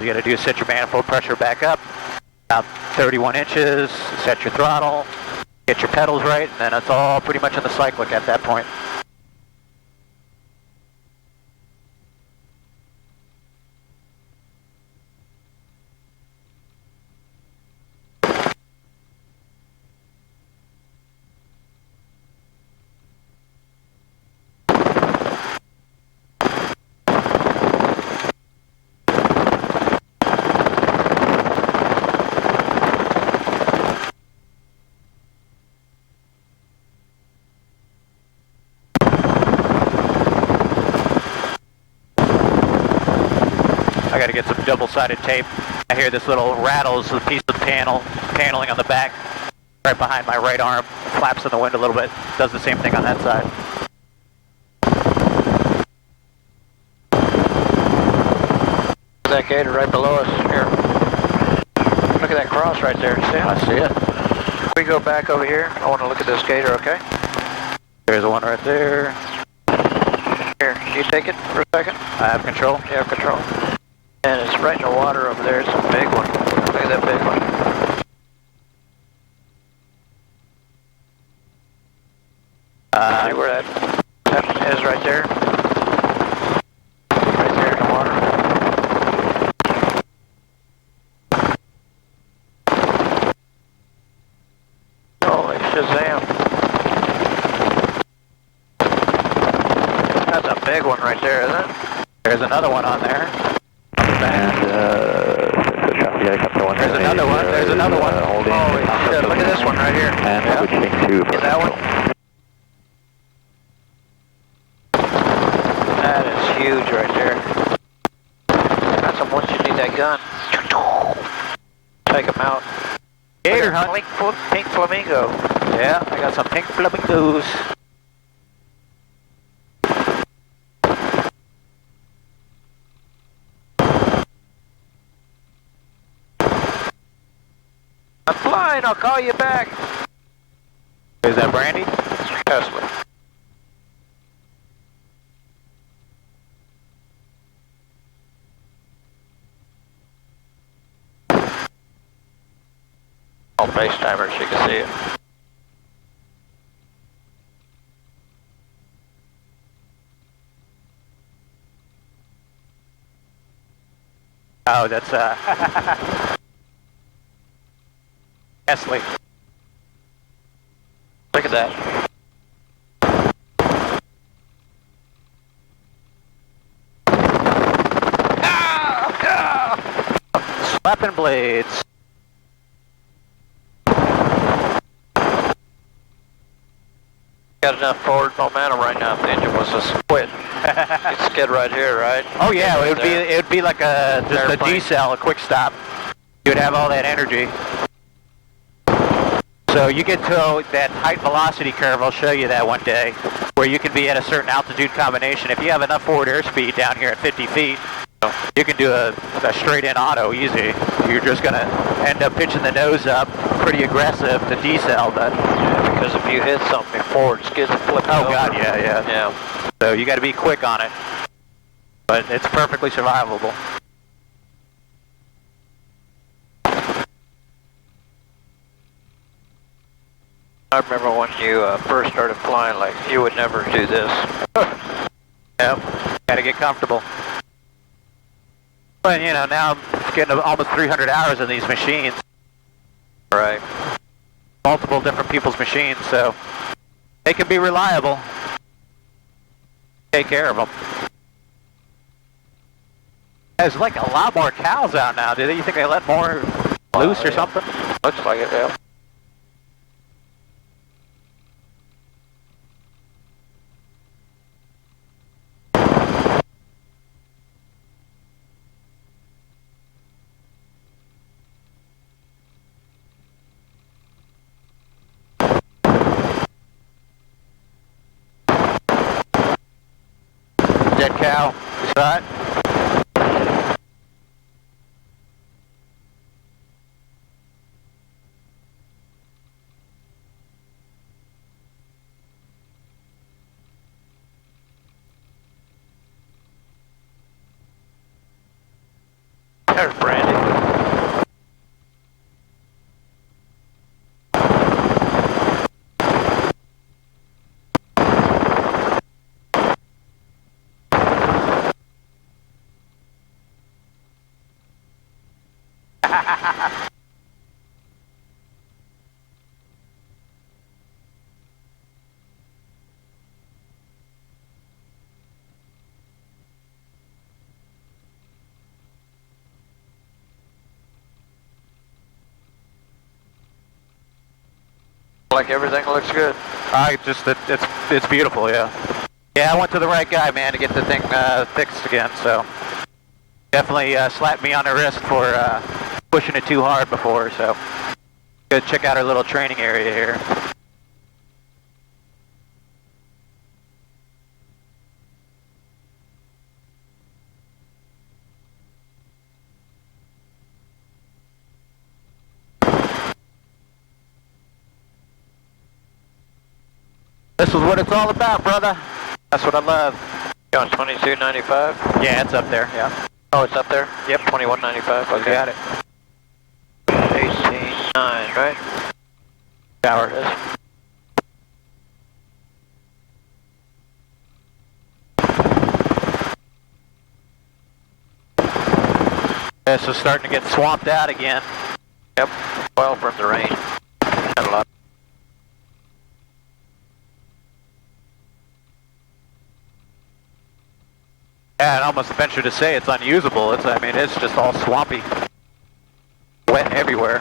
You got to do is set your manifold pressure back up, about 31 inches, set your throttle, get your pedals right, and then it's all pretty much in the cyclic at that point. I got to get some double-sided tape. I hear this little rattles a piece of paneling on the back, right behind my right arm. Flaps in the wind a little bit. Does the same thing on that side. That gator right below us here. Look at that cross right there. See it? I see it. We go back over here. I want to look at this gator, okay? There's one right there. Here, can you take it for a second? I have control. You have control. And it's right in the water over there. It's a big one. Look at that big one. See where that is right there? Right there in the water. Holy Shazam. That's a big one right there, isn't it? There's another one on there. And There's another one. There's another one. Holy shit, look at this one right here. And switching to... Is that one? That is huge right there. That's a once you need that gun. Take them out. Gator hunt. Pink flamingo. Yeah, I got some pink flamingos. I'm flying, I'll call you back. Is that Brandy? Tesla. I'll FaceTime her so you can see it. Oh, that's Nestle. Look at that. Slapping blades. Got enough forward momentum right now if the engine was to quit. It's skid right here, right? Oh yeah, it would be like a just a decel, a quick stop. You would have all that energy. So you get to that height velocity curve, I'll show you that one day, where you can be at a certain altitude combination. If you have enough forward airspeed down here at 50 feet, you can do a straight-in auto easy. You're just going to end up pitching the nose up pretty aggressive to decel, but... Yeah, because if you hit something before, it skids and flips over. God, yeah. So you got to be quick on it. But it's perfectly survivable. I remember when you first started flying, like, you would never do this. Yeah, got to get comfortable. But, you know, now I'm getting almost 300 hours in these machines. Right. Multiple different people's machines, so they can be reliable. Take care of them. There's like a lot more cows out now. Do you think they let more loose or something? Looks like it, yeah. Dead cow. You saw it? There's Brandy. Like everything looks good. It's beautiful, yeah. Yeah, I went to the right guy, man, to get the thing fixed again, so. Definitely slapped me on the wrist for pushing it too hard before, so. Good, check out our little training area here. This is what it's all about, brother. That's what I love. You on 2295? Yeah, it's up there, yeah. Oh, it's up there? Yep. 2195, okay. Got it. 18.9, right? Power. This is starting to get swamped out again. Yep. Well, from the rain. Had a lot. Yeah, I'd almost venture to say it's unusable. I mean, it's just all swampy. Wet everywhere.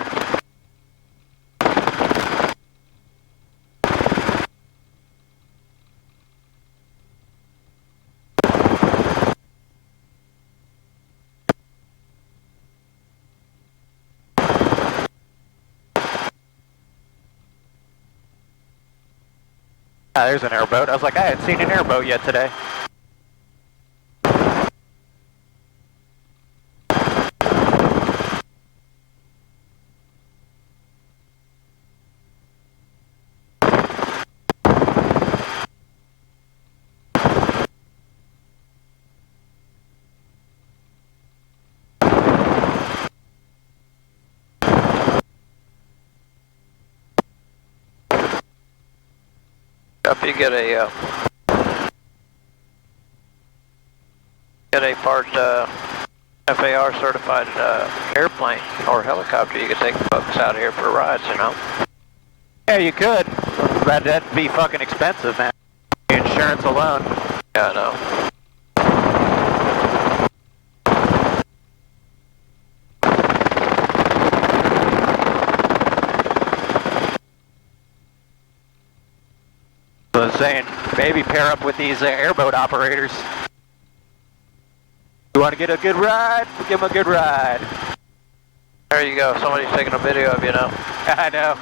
Ah, there's an airboat. I was like, I hadn't seen an airboat yet today. If you get a part FAR certified airplane or helicopter, you could take folks out here for rides, you know? Yeah, you could. But that'd be fucking expensive, man. The insurance alone. Yeah, I know. So I was saying, maybe pair up with these airboat operators. You want to get a good ride? Give them a good ride. There you go. Somebody's taking a video of you now. I know.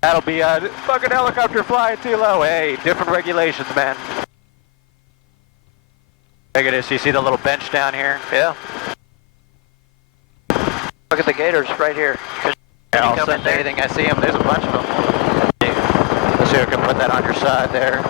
That'll be a fucking helicopter flying too low. Hey, different regulations, man. Look at this. You see the little bench down here? Yeah. Look at the gators right here. Yeah, I'll send anything I see them. There's a bunch of them. Let's see if I can put that on your side there.